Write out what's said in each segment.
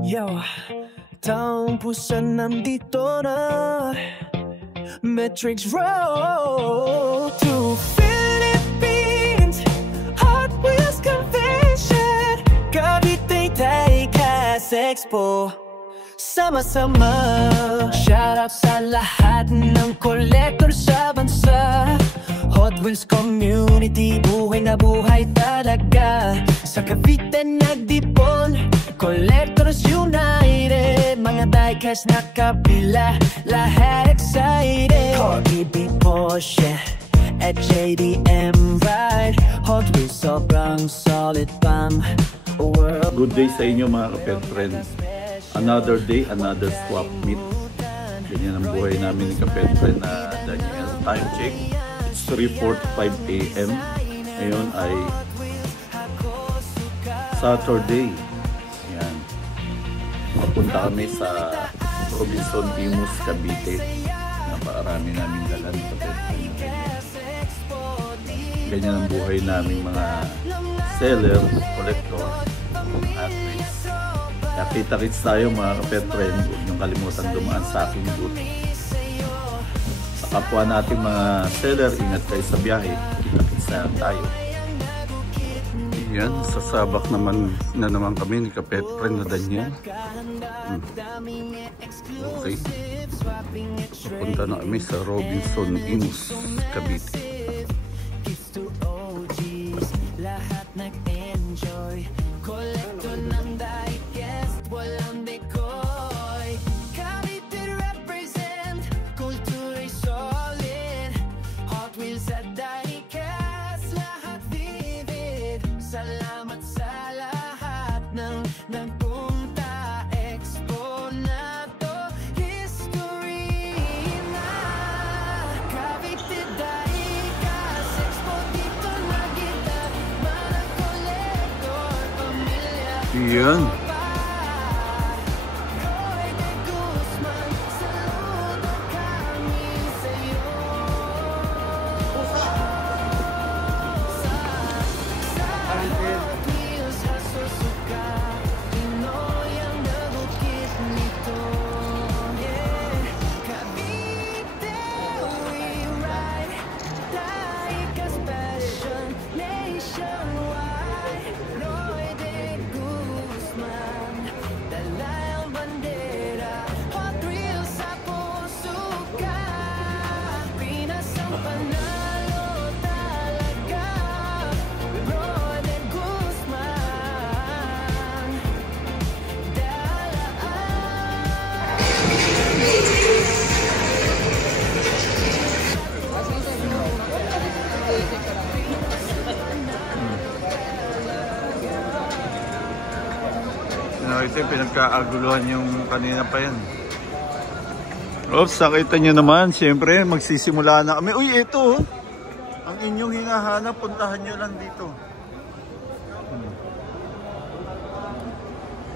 Yo, taong puso nandito na. Metrics Road to Philippines, Hot Wheels Convention, Cavite Diecast Expo. Sama-sama, shoutout sa lahat ng collector sa bansa. Hot Wheels community, buhay na buhay talaga. Sa Cavite nagdipon, Collectors United, mga diecast na kabila, lahat excited. Corgi, Porsche, at JDM Ride, Hot Wheels sobrang solid pang world. Good day sa inyo mga kapet friends. Another day, another swap meet. Ganyan ang buhay namin ni kapet friend na Daniel. Time check, it's 3:45 AM. Ngayon ay Saturday. Ayan. Mapunta kami sa Robinson Imus, Cavite. Napakarami namin dalan. Ganyan ang buhay namin mga seller, collector, at least. Nakita-kits tayo mga kapet friend. Huwag niyong kalimutan dumaan sa aking booth. Sa kapwa natin mga seller, ingat kayo sa biyahe. Kita-kits na tayo. Yan, sasabak naman kami ni kapet friend na Daniel. Okay. Pupunta na kami sa Robinson Imus, Cavite. Lahat nag-enjoy, collector ng diecast, walang decoy. Cavite represent, culture is solid. Hot Wheels at diecast, lahat vivid. Salamat sa lahat ng nagpunta. Expo na to, history na. Cavite Diecast Expo, dito na kita, mga collector, pamilya. Yan. Ito yung pinagkaaguluhan yung kanina pa yan. Oops, nakita nyo naman, siyempre magsisimula na kami. Uy, ito ang inyong hinahanap, puntahan nyo lang dito.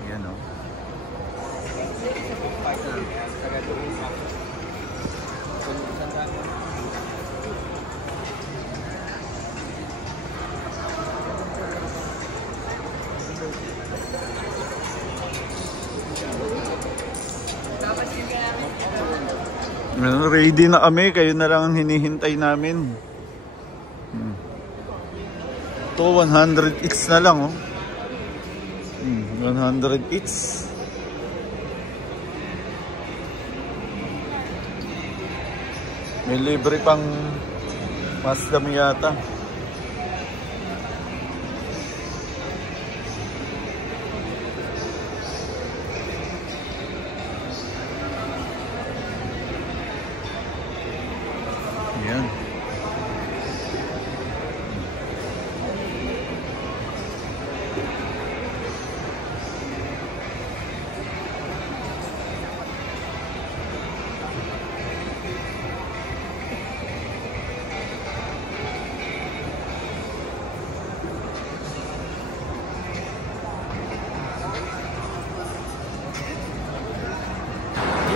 Ayan o. Ready na kami, kayo na lang ang hinihintay namin. Ito 100 each na lang oh. 100 each. May libre pang mas dami yata. Yan.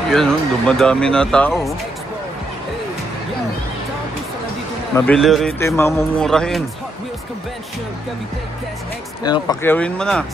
Yan, dumadami na tao. Mabili rito yung mamumurahin. Yan, pakyawin mo na.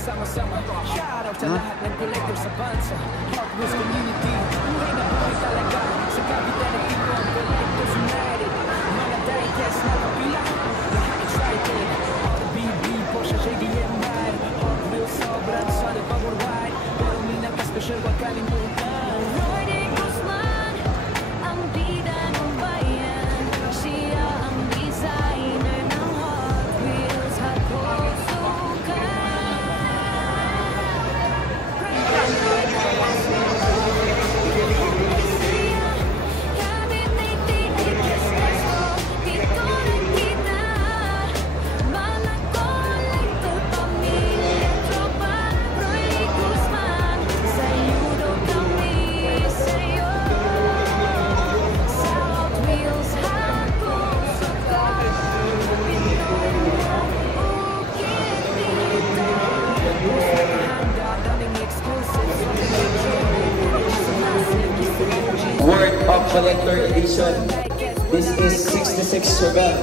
Word of Collector Edition. This is 66 Chevelle.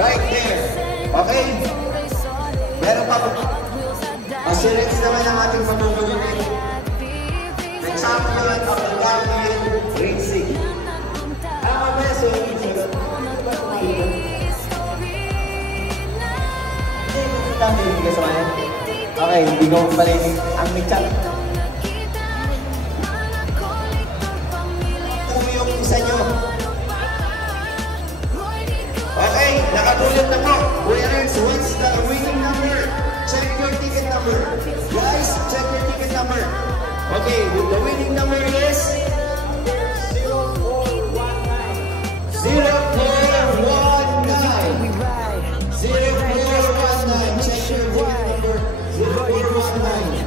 Right there. Okay? Meron pa po. Assurance naman ang ating mamumulitin. The champion of the Gambling Racing. Ang mabeso yung ito. Okay, hindi ko palinig ang may chat. Isa nyo. Okay, nakatulad na po. Winners, what's the winning number? Check your ticket number. Guys, check your ticket number. Okay, the winning number is 0419. 0419. 0419. Check your ticket number. 0419.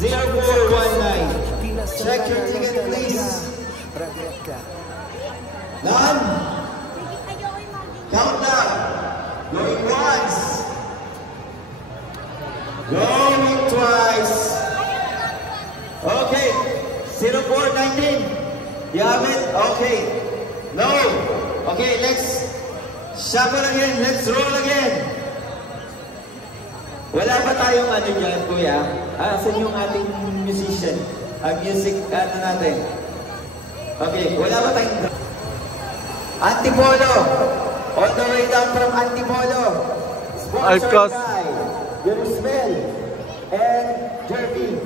0419. Check your ticket, please. None? Countdown. Going once. Going twice. Okay. 0419. You have it? Okay. No. Okay, let's shuffle again. Let's roll again. Wala ba tayong ano dyan, kuya? Asan yung ating musician? Music, ano natin? Okay, wala ba tayong... Antipolo! All the way down from Antipolo. Sponsored by Jerusalem and Jerby.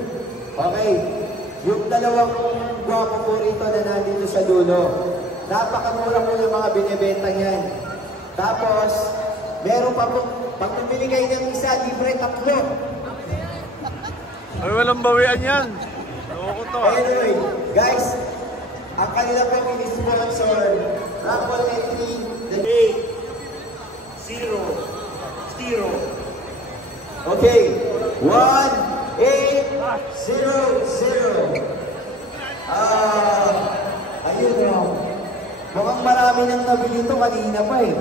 Okay, yung dalawang gwapo po rito na nandito sa dulo. Napakamura po yung mga binibenta niyan. Tapos, meron pa po, pag namimigay ng isa, libre tatlo. Ay, walang bawian yan. Anyway, guys, ang kanila po mini-sponsor, Raffle Entry, the 8-0-0. Okay, 1-8-0-0. Ayun o. Mukhang marami nang nabili ito kanina pa eh.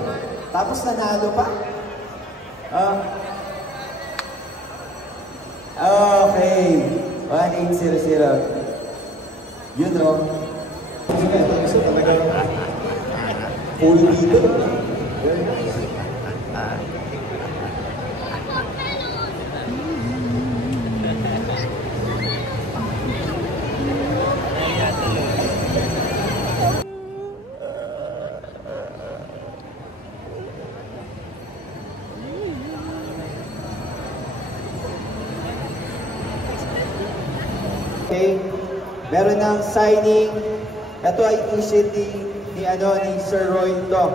Tapos nanalo pa. Okay, 1-8-0-0. Yun o. So talaga full dito. Very nice. Okay, meron ng signing. Ito ay initiative ni Sir Roy ito.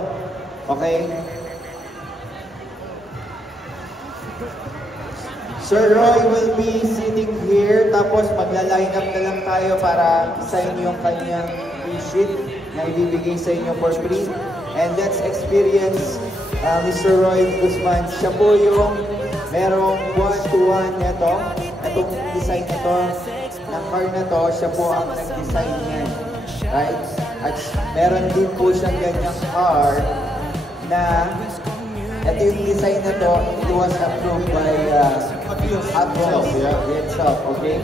Okay? Sir Roy will be sitting here, tapos magla-line up na lang tayo para sign yung kanyang sheet na ibibigay sa inyo for free. And let's experience Mr. Roy Guzman. Siya po yung merong 1-to-1 nito. Itong design nito, ng car na to, siya po ang nag-design niyan. Right? At meron din po siyang ganyang car na ito yung design na to, it was approved by Hot Wheels itself, okay?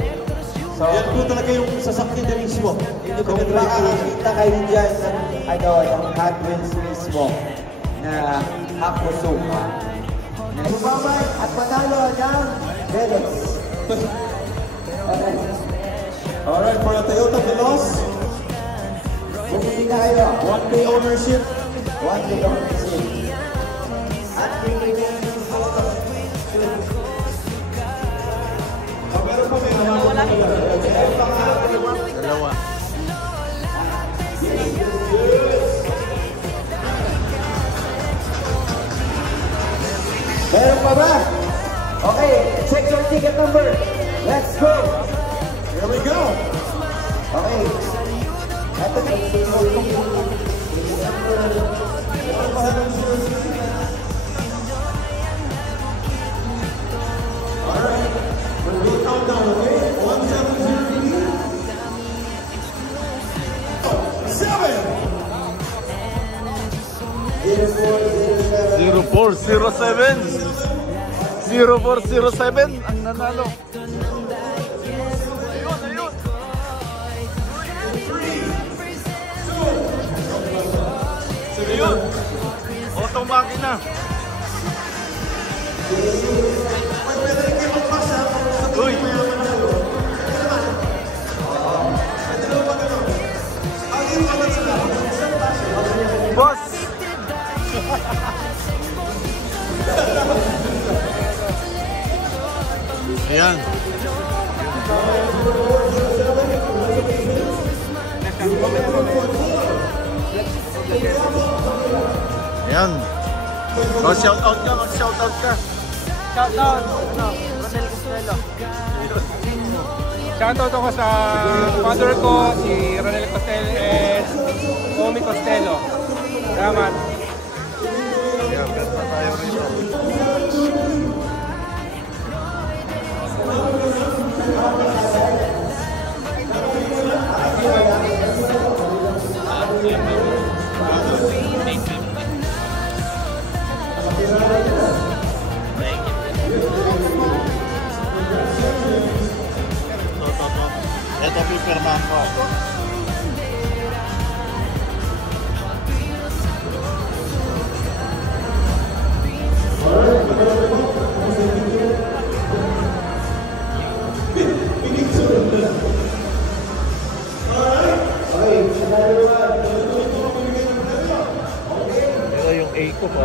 So, yan po talaga yung sasakyan na mismo. Kung makakakita kayo dyan ng Hot Wheels mismo, na Hakusuka. Bumabay at manalo ng medals. Alright, for a Toyota Veloz, Bumili tayo. 1-day ownership. 1-day ownership. At bibigyan ng Meron po may naman. Dalawa. meron pa ba? Okay, check your ticket number. Let's go! Here we go. Okay. Ito na. Alright, we'll count down, okay? 1, 7, 0, 0407. 0407 ang nanalo. Ayun. Auto makina. Uy. Boss. Ayan. Ayan. Mag-shout out ka, mag-shout out ka. Shout out, Ronel Costello. Shout out ako sa father ko, si Ronel Costello and Omi Costello. Salamat. Ayan, basta tayo rito. Ito pipirmahan ko. Ito yung A ko pa.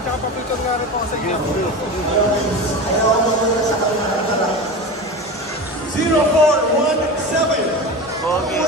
Tsaka papicture nga rin po sa Sige, 0417. okay.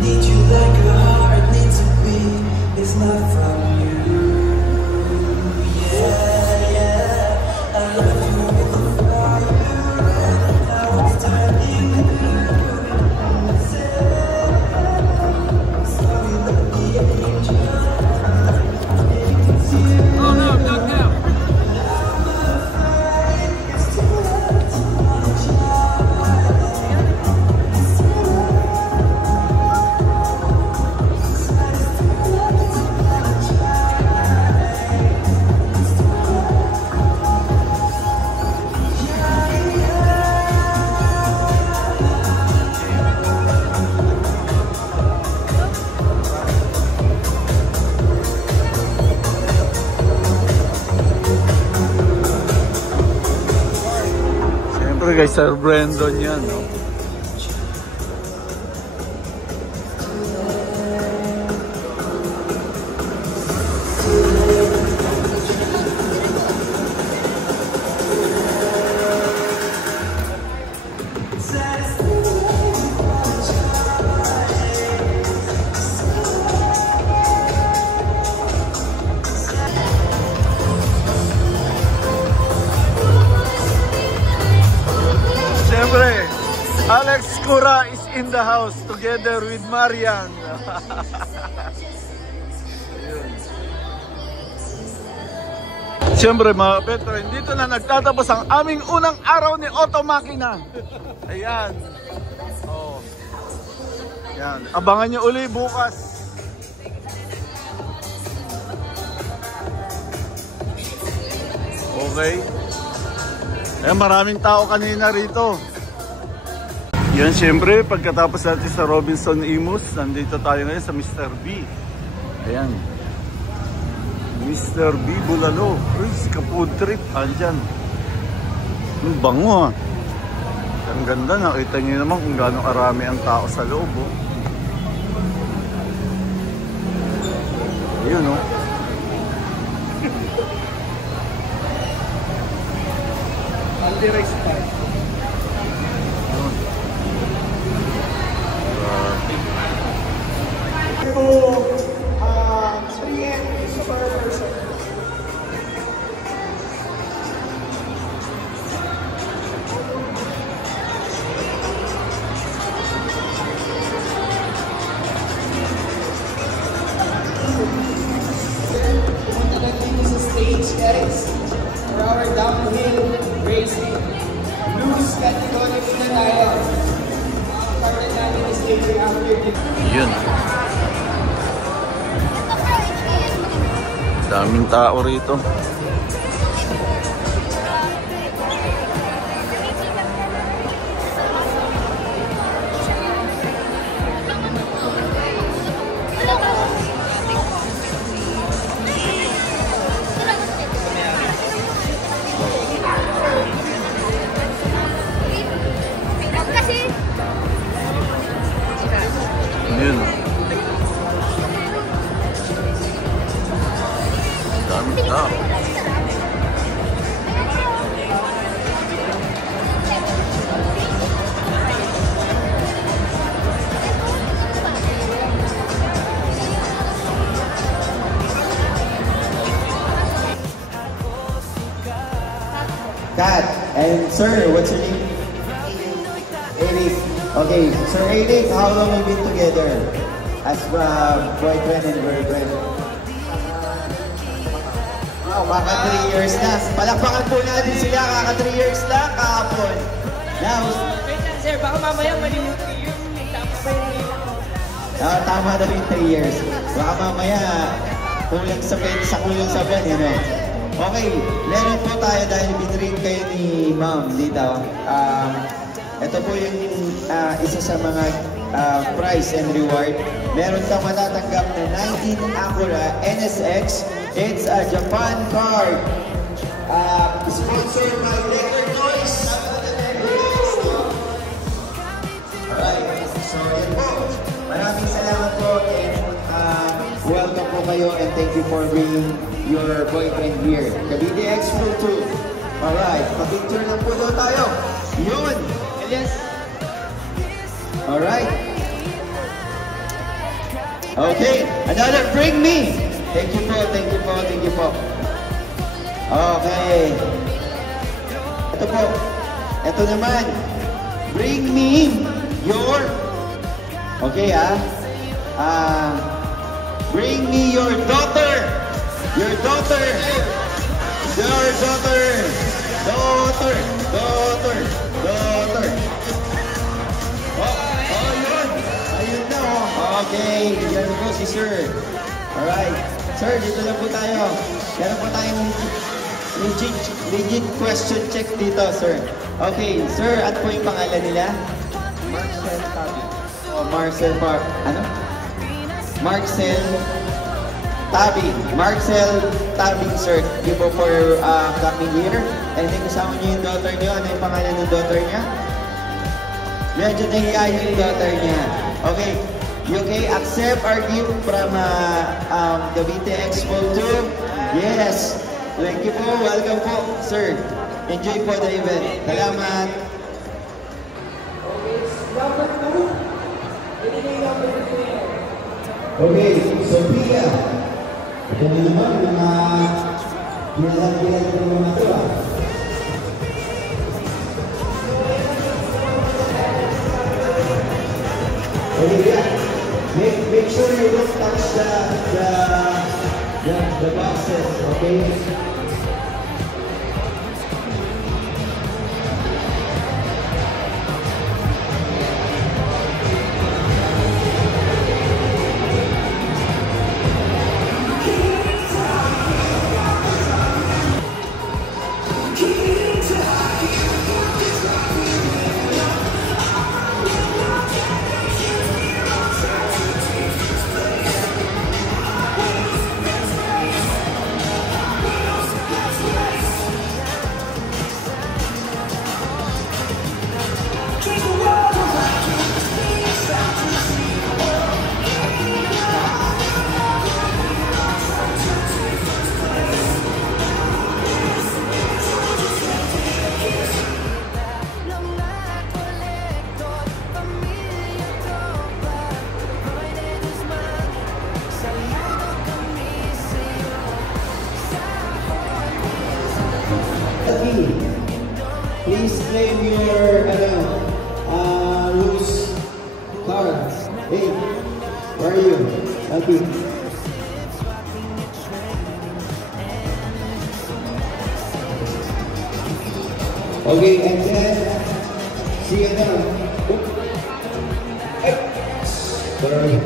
Need you like your heart needs to beat. It's not from you. Yeah, yeah. I love you before you. Now it's time you. Sorry, let me angel. Oh no, not now. Siyempre kay Sir Brandon yan, no? in the house together with Marian. Siyempre mga kapetren, dito na nagtatapos ang aming unang araw ni Auto Makina. Ayan. Oh. Ayan. Abangan nyo uli bukas. Okay. Ayan, maraming tao kanina rito. Yan, siyempre, pagkatapos natin sa Robinson Imus, nandito tayo ngayon sa Mr. B. Ayan. Mr. B Bulalo. Uy, ka-food trip. Andyan. Ang bango ha. Ang ganda. Nakita nyo naman kung gaano karami ang tao sa loob. Oh. Ayun oh. Aldi Rice Park. So, 3M per person. Pumunta na dito sa stage, guys, for our downhill racing. Blues category na tayo. Partner namin is stage after this. Yun. Daming tao rito. Yun. Daming tao. Kat, and sir, what's your name? Eric. Okay, Sir Eric, how long have you been together as boyfriend and girlfriend? Wow, maka 3 years na. Palakpakan po natin sila, kaka 3 years na kahapon. Now, Wait lang sir, baka mamaya malimutan yung tama ba yung tama na rin 3 years. Baka mamaya kulang sa kulang sa buwan, you know. Okay, meron po tayo dahil binring kayo ni ma'am dito. Ito po yung isa sa mga prize and reward. Meron kang matatanggap na 19 Acura NSX. It's a Japan card. Sponsored by Decker Toys. Alright, so yun po. Maraming salamat po and welcome po kayo and thank you for bringing your boyfriend here. Cavite Expo 2. Alright, pa-picture lang po daw tayo. Yun! Yes. Alright. Okay, another bring me. Thank you po, thank you po, thank you po. Okay. Ito po. Ito naman. Bring me your... Okay bring me your daughter. Your daughter. Your daughter. Daughter. Daughter. Daughter. Oh, yun. Ayun na, oh. Okay, yan po si Sir. Alright. Sir, dito lang po tayo. Meron po tayong legit question check dito, Sir. Okay, Sir, at po yung pangalan nila? Marcel Tabi. Oh, Marcel ano? Marcel Tabi. Marcel Tabi, Sir. Thank you po for coming here. And then kasama niyo yung daughter niyo. Ano yung pangalan ng daughter niya? Medyo nahihayin yung daughter niya. Okay. You okay? Accept our gift from Cavite Expo 2. Yes. Thank you po. Welcome po, sir. Enjoy po the event. Salamat. Okay, Sophia. Ito na naman mga bilang-bilang ng mga ito. Make sure you don't touch the boxes, okay? Please claim your loose cards. Hey, where are you? Happy. Okay, and then see you now. Hey, sorry.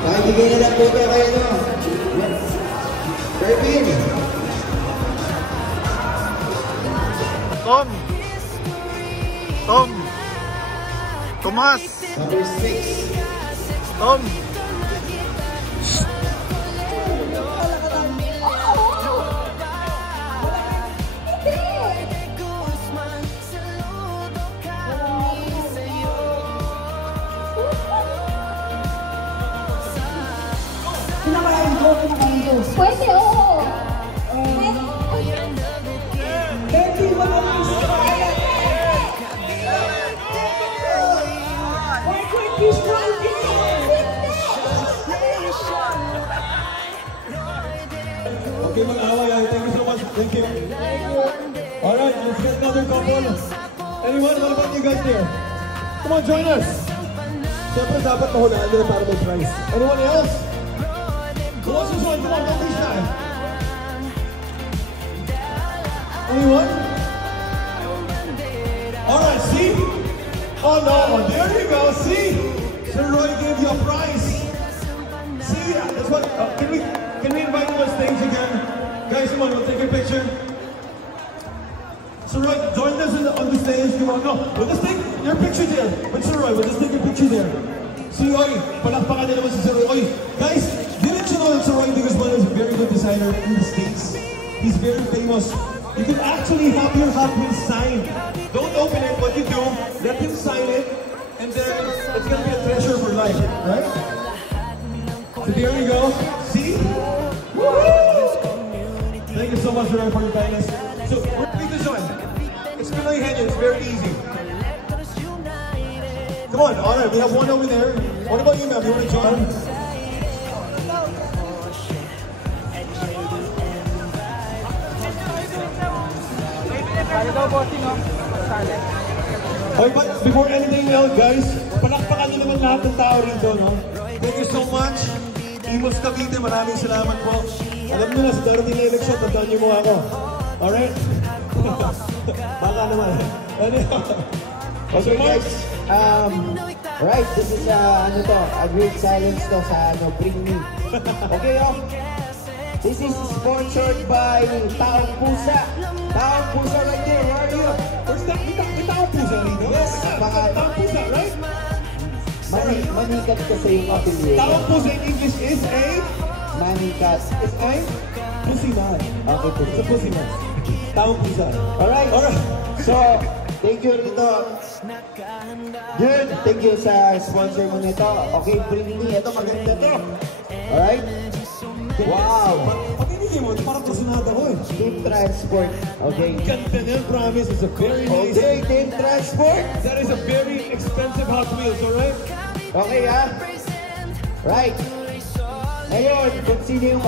Nakikigay na lang po kayo, no? Pervin! Tom! Tomas! Number 6. Tom! Pwede, oo. Okay, mag-away. Thank you so much. Thank you. Alright, let's get another couple. Anyone? What about you guys there? Come on, join us. Siyempre, dapat mahulaan nila para may prize. Anyone else? Who wants this one? Come on, don't be shy. Anyone? Alright, see? Oh no, there you go, see? Sir Roy gave you a prize. See, that's what, can we invite you on stage again? Guys, come on, we'll take a picture. Sir Roy, join us on the stage. Come on, no, we'll just take your picture there. But Sir Roy, we'll just take a picture there. See, Oy, palakpakan na naman si Sir Roy. Oy, guys, didn't you know that Sir Roy Digasman is a very good designer in the States? He's very famous. You can actually have your Hot Wheels signed. Don't open it, what you do, let him sign it, and then it's gonna be a treasure for life, right? So there you go. See? Thank you so much, Sir Roy, for your kindness. So, we're going to join. It's Pinoy Henyo, it's very easy. Come on, alright, we have one over there. What about you, ma'am? You want to join? Okay, but before anything else, guys, palakpakan nyo naman lahat ng tao rito, no? Thank you so much. Imos Cavite, maraming salamat po. Alam nyo na, sa darating na eleksyon, tandaan nyo mo ako. Alright? Baka naman. Okay guys, right, this is a great silence to sa Bring Me. Okay, this is sponsored by Taong Pusa. Taong Pusa right there, where are you? First time, may Taong Pusa rito? Yes, Taong Pusa, right? Manikat kasi yung affiliate. Taong Pusa in English is a? Manikat. Is a? Pussy man. Okay, It's a pussy man. Taong Pusa. Alright, so, thank you rito. Good, thank you sa sponsor mo nito. Okay, Bring Me, ito maganda to. Alright? Wow! Patinigin mo, parang kasunada ko eh. Team Transport. Okay. Ganda na, promise. It's a very nice. Okay, Team Transport. That is a very expensive Hot Wheels, alright? Okay, ha? Right. Ngayon, kung sino yung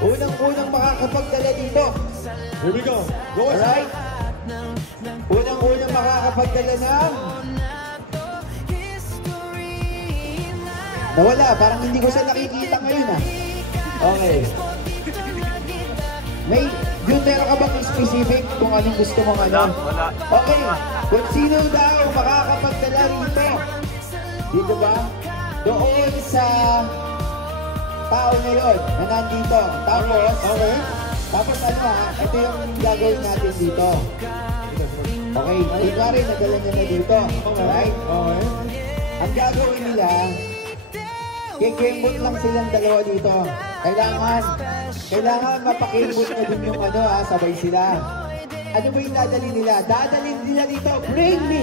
unang-unang makakapagdala dito Here we go. Go ahead. Alright? Unang-unang makakapagdala ng... Nawala, parang hindi ko siya nakikita ngayon ah. Okay. Meron ka bang specific kung anong gusto mong ano? Wala. Okay, kung sino daw makakapagdala rito? Dito ba? Doon sa tao na yun na nandito. Tapos ano ha, ito yung gagawin natin dito. Okay, tingnan rin, nadala niya na dito. Alright? Okay. Ang gagawin nila, kikembot lang silang dalawa dito. Kailangan mapakembot na din yung ano ha, sabay sila. Ano ba yung dadalhin nila? Dadalhin nila dito, bring me,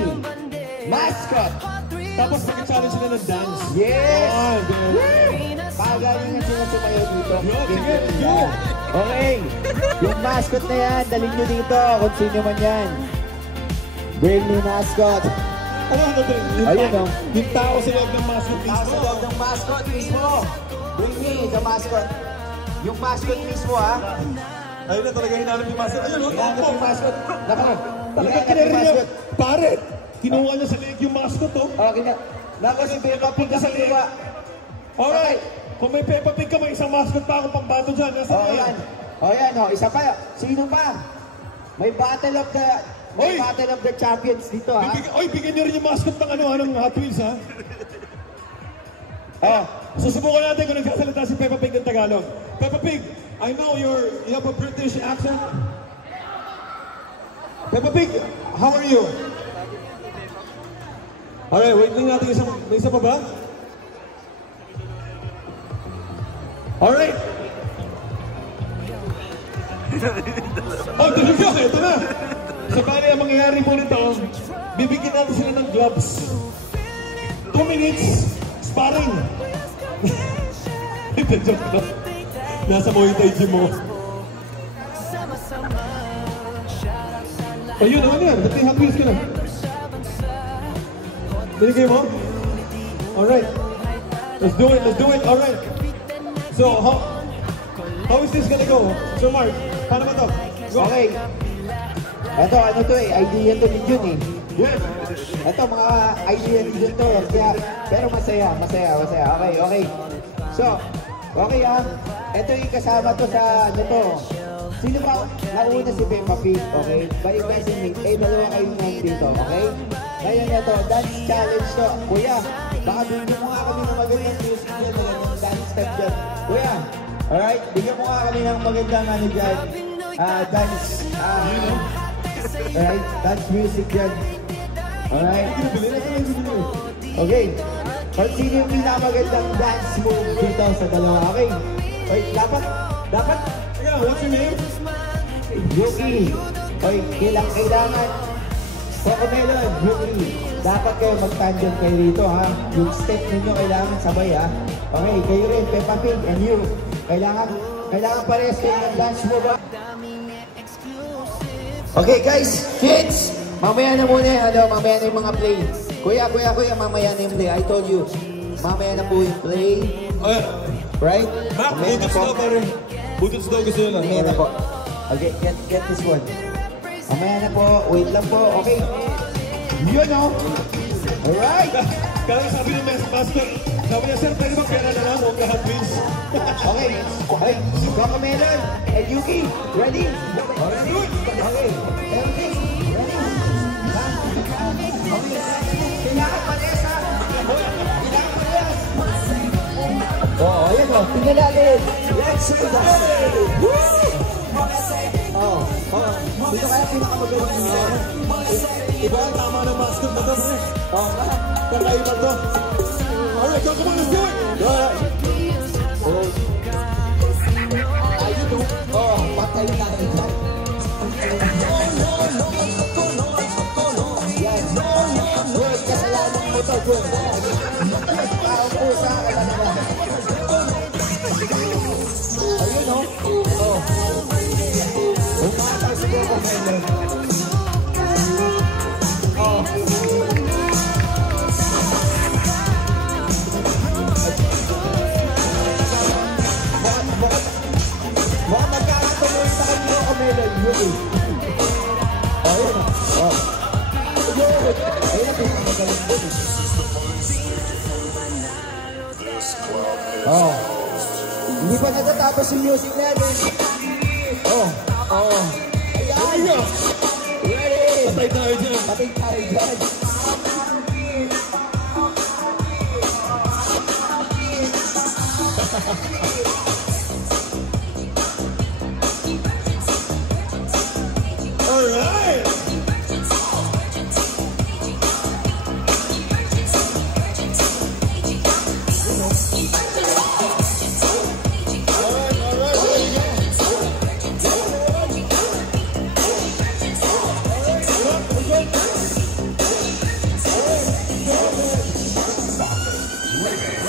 mascot. Tapos mag-challenge sila ng dance. Yes! Woo! Pagalingan sila sumayaw dito. Sige, go! Okay, yung mascot na yan, dalhin nyo dito kung sino man yan. Bring me, mascot. Ano ba? Ayun o. Yung tao sa loob ng mascot Tao sa loob ng mascot mismo. Bring me, the mascot. Yung mascot mismo ha. Ayun na talaga hinanap yung mascot. Ayun, Hinahanap yung mascot. Talaga Hinahanap yung kinaril mascot. Pare, kinuha niya sa leeg yung mascot oh. Okay na. Nako si Peppa Pig sa liwa. Alright, kung may Peppa Pig ka, may isang mascot pa akong pambato dyan. Nasaan Oh, yan. Oh, yan. Oh, isa pa. Sino pa? May battle of the... May Oy! battle of the champions dito, ha? Bigyan niyo rin yung mascot ng ng Hot Wheels, ha? Oh, Susubukan natin kung nagsasalita si Peppa Pig ng Tagalog. Peppa Pig, I know you have a British accent. Peppa Pig, how are you? Alright, wait lang natin may isa pa ba? Alright. Oh, talaga, ito na. So, bali, ang mangyayari po nito, bibigyan natin sila ng gloves. 2 minutes, sparring. Ito, joke na. Nasa Muay Thai gym mo. Ayun, ano yan? Ba't may Hot Wheels ka na? Binigay mo? Alright. Let's do it, alright. So, how is this gonna go? So, Mark, paano ba to? Go. okay. Ito, ano to eh, idea to ni Jun eh. Yes. Ito, mga idea ni Jun to. Kaya, pero masaya. Okay. So, okay ah. Ito yung kasama to sa, ano to. Sino ba? Nauna si Peppa Pig, okay? By messing me, dalawa kayo nandito, okay? Ngayon na to, dance challenge to. Kuya, baka bigyan mo nga kami ng magandang music dyan, magandang dance step dyan. Kuya, alright? Bigyan mo nga kami ng magandang ano dyan. Dance, alright? Dance music dyan. Alright? Okay. Kung sino yung pinakamagandang dance move dito sa dalawa, okay? Wait, dapat, Yeah, what's your name? Yuki. Okay, kailangan. Cocomelon, Yuki. Dapat kayo mag-tandem kayo rito, ha? Yung step ninyo kailangan sabay, ha? Okay, kayo rin, Peppa Pig and you. Kailangan parehas kayo ng dance move, ha? Okay, guys, kids! Mamaya na muna, mamaya na yung mga play. Kuya, mamaya na yung play. I told you, mamaya na po yung play. Right? Mac, Mamaya na butots po. daw, pare. Butots daw gusto nila. Mamaya na po. Okay, get this one. Mamaya na po. Wait lang po. Okay. Yun, oh. Alright. Kaya sabi ng master, sabi niya, sir, pwede ba pera na lang? Huwag na Hot Wheels. Okay. Okay. Cocomelon and Yuki. Ready? Ready? Okay. Everything. Ready? Okay. Kailangan parehas, ha? Kailangan parehas. Oh, ayan o. Tingnan natin. Let's do that. Woo! Oh. Dito kaya pinakamagaling nyo. Iba ang tama ng mascot na to, pre. Oh, Kakaiba to. Alright, come on, let's do it! ayun o. Oh, patay na ito. Yan. Good, kasalanan mo to, good. Parang pusa ka na naman. Ayun o. Oh. Umatay si Cocomelon. Oh. Mukhang nagkakatuloy sa kanyo Melon, Yuri. Oh, yun. Oh. Ayun. Ayun ang magaling din. Oh. Hindi pa natatapos yung music natin. Oh. Oh. Ayan. Ready. Patay tayo dyan. Patay tayo dyan. Alright!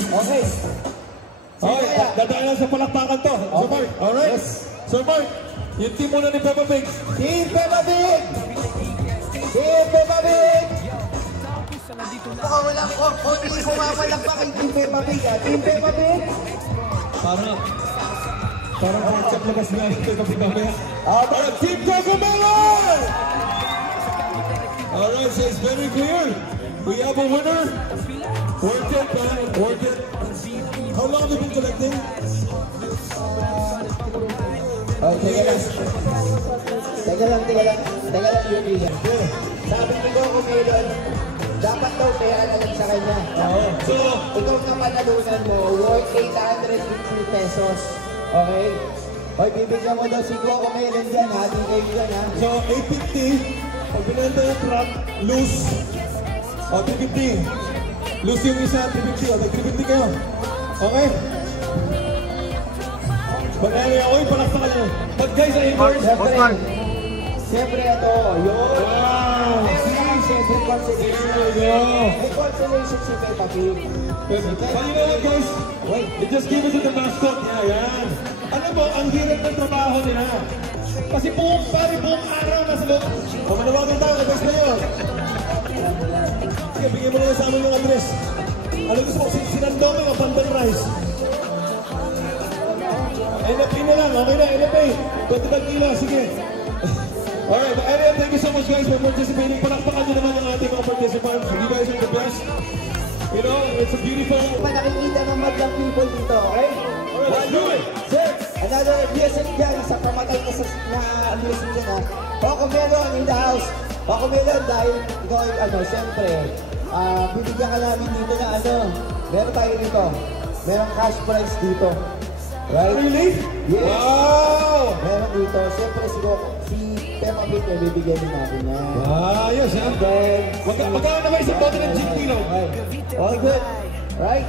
Okay. Okay, dadaan lang sa palakpakan to. Sir Mark, alright? Yes. Sir Mark, yung team muna ni Peppa Pig. Team Peppa Pig! Team Peppa Pig! Baka walang only kumamalak pa kay Team Peppa Pig, ha? Team Peppa Pig! Parang check labas na yung Peppa Pig mamaya. Para Team Cocomelon! Alright, so it's very clear. We have a winner. Worth it, man. Worth it. How long have you been collecting? Okay, teka lang, Yuki. Sabi ni Coco Melon, dapat daw kaya na lang sa kanya. So, Ikaw na panalunan mo, worth 850 pesos. Okay? Hoy, bibigyan mo daw si Coco Melon dyan, ha? Di kayo dyan, ha? so 850. Pag binenta yung truck, loose. O, 350. Loose yung isa, 350. O, 350 kayo. Okay? But anyway, oy, palakpakan nyo. But guys, I encourage... Siyempre ito, yun. Wow! Siyempre, consolation. May consolation si Peppa Pig. But you know what, guys? It just gave us to the mascot. Yeah, yan. Alam mo, ang hirap ng trabaho nila. Kasi buong araw nasa loob. O, manawagan tayo, guys na yun. Sige, bigyan mo na sa amin yung address. Ano gusto mo? Sinandong o Pandan Rice? NFA na lang, okay na, NFA. 25 kilo, sige. Alright, but anyway, thank you so much guys for participating. Palakpakan nyo naman yung ating mga participants. You guys are the best. You know, it's a beautiful... Nakikita ng madlang people dito, okay? Alright, let's do it. Sir, another blessing dyan sa pamatay na blessing dyan, ha? Coco Melon in the house. Coco Melon, dahil ikaw, siyempre, bibigyan ka namin dito na, meron tayo dito. Merong cash prize dito. Right? Really? Yes. Wow! Meron dito. Siyempre, si Peppa Pig ay bibigyan din natin yan. Ayos, ha? Then, Magkano naman isang bote ng Jim Tino? all good. Right?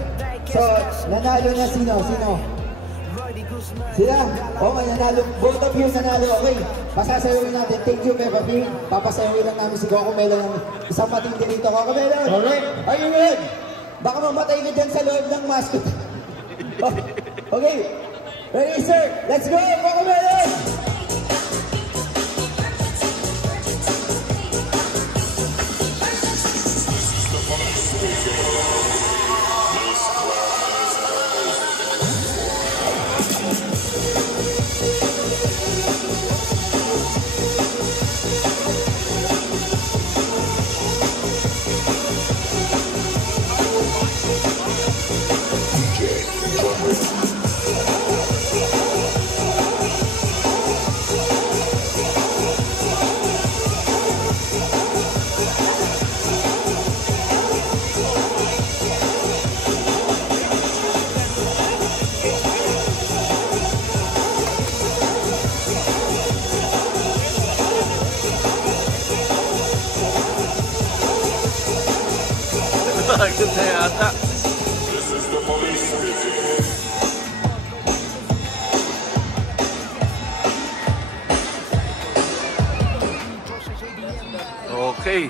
So, nanalo na sino? Sila? Okay, nanalo. Both of you nanalo. Okay. Pasasayawin natin. Thank you, Peppa Pig. Papasayawin lang namin si Coco Melon ng isang matindi rito. Coco Melon! Alright. Are you good? Baka mamatay ka dyan sa loob ng mascot. Okay. Ready, sir? Let's go, Coco Melon! Agad na yata. Okay.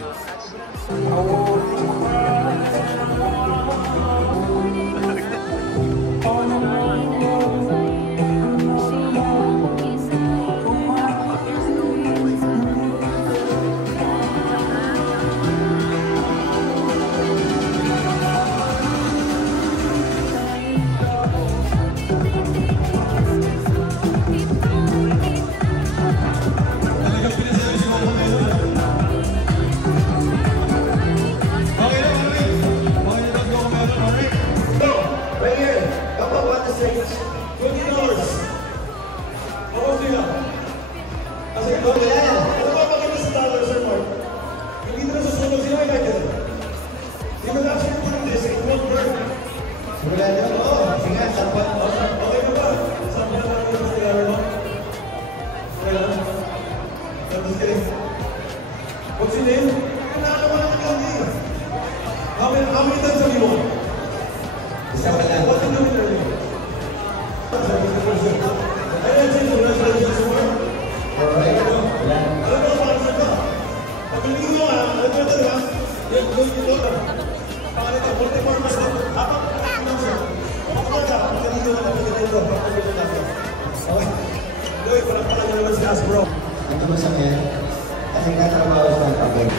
Ano ba maganda sa dollar, Sir Mark? Hindi na nasusunog sila, Michael. You can actually put this in one word. Sigurado ako. Sige, sapat. Okay na ba? Sampan na natin sa kailangan mo? Okay lang? Tapos kayo. What's your name? Nakakaman ang kami. How many times have you won? Isa pa lang. What's the number there? Ayun, sino? Nasa lang sa work? Alright. Alam mo, parang saan ka? Pag hindi mo nga, alam mo talaga, yung dollar. Pangalit ka, 44 mas din. Habang lang siya. Kapag ka, hindi mo na napagigil ko. Kapag natin. Okay. Boy, parang pala mo naman si Hasbro. Ito ba sa kanya? Kasi katrabaho sa ng pagod.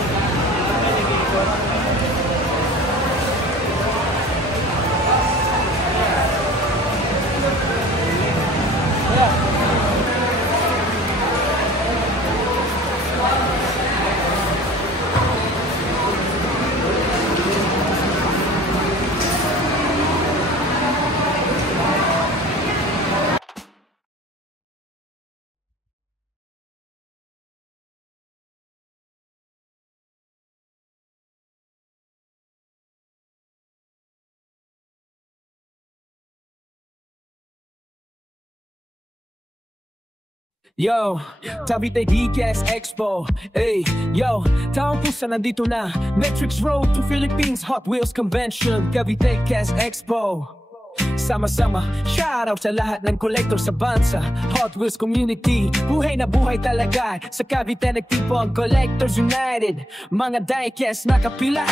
Yo, Cavite DCast Expo. Hey, yo, taong pusa nandito na. Metrics Road to Philippines Hot Wheels Convention, Cavite Cast Expo. Sama-sama, shoutout sa lahat ng collector sa bansa. Hot Wheels community, buhay na buhay talaga. Sa Cavite nagtipo ang Collectors United. Mga diecast nakapila,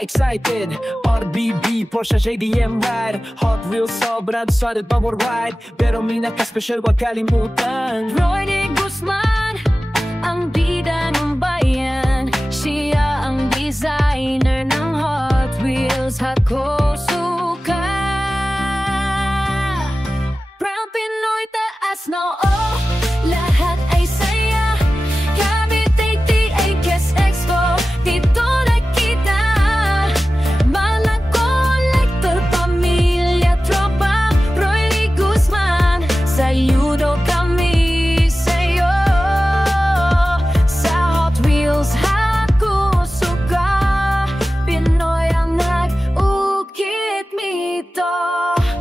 excited. RBB, Porsche JDM ride. Hot Wheels sobrang solid power ride. Pero may naka-special wag kalimutan. Roy Guzman, ang bida ng bayan. Siya ang designer ng Hot Wheels Hakosuka. Proud Pinoy, taas na oh, lahat ay saya. Cavite DCast Expo, dito nakita. Mga collector, pamilya, tropa. Roy Guzman, saludo kami sa'yo. Sa Hot Wheels Hakosuka, Pinoy ang nag-ukit mito.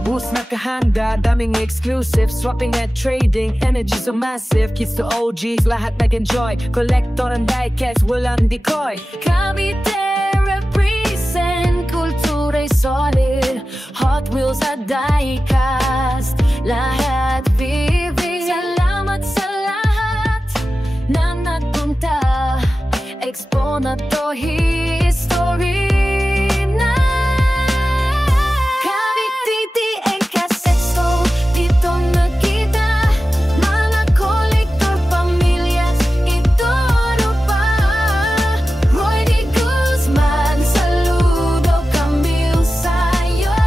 Boost nakahanda, daming exclusive. Swapping at trading, energy so massive. Kids to OGs, lahat nag-enjoy. Collector ang diecast, walang decoy. Cavite represent, kultura'y solid. Hot Wheels at diecast, lahat vivid. Salamat sa lahat na nagpunta. Expo na to, history na. Cavite DCast Expo, dito nakita. Mga collector, pamilyas, ito ano pa. Roy Guzman, saludo kami sa'yo.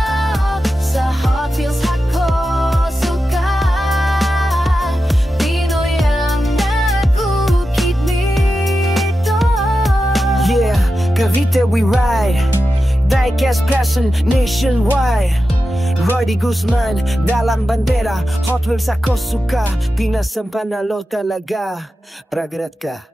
Sa Hot Wheels Hakosuka, Pinoy ang nag-ukit nito. Yeah, Cavite we ride. Diecast passion nationwide. Roy Guzman, dalang bandera. Hot Wheels Hakosuka, Pinas ang panalo talaga. Pragrat ka.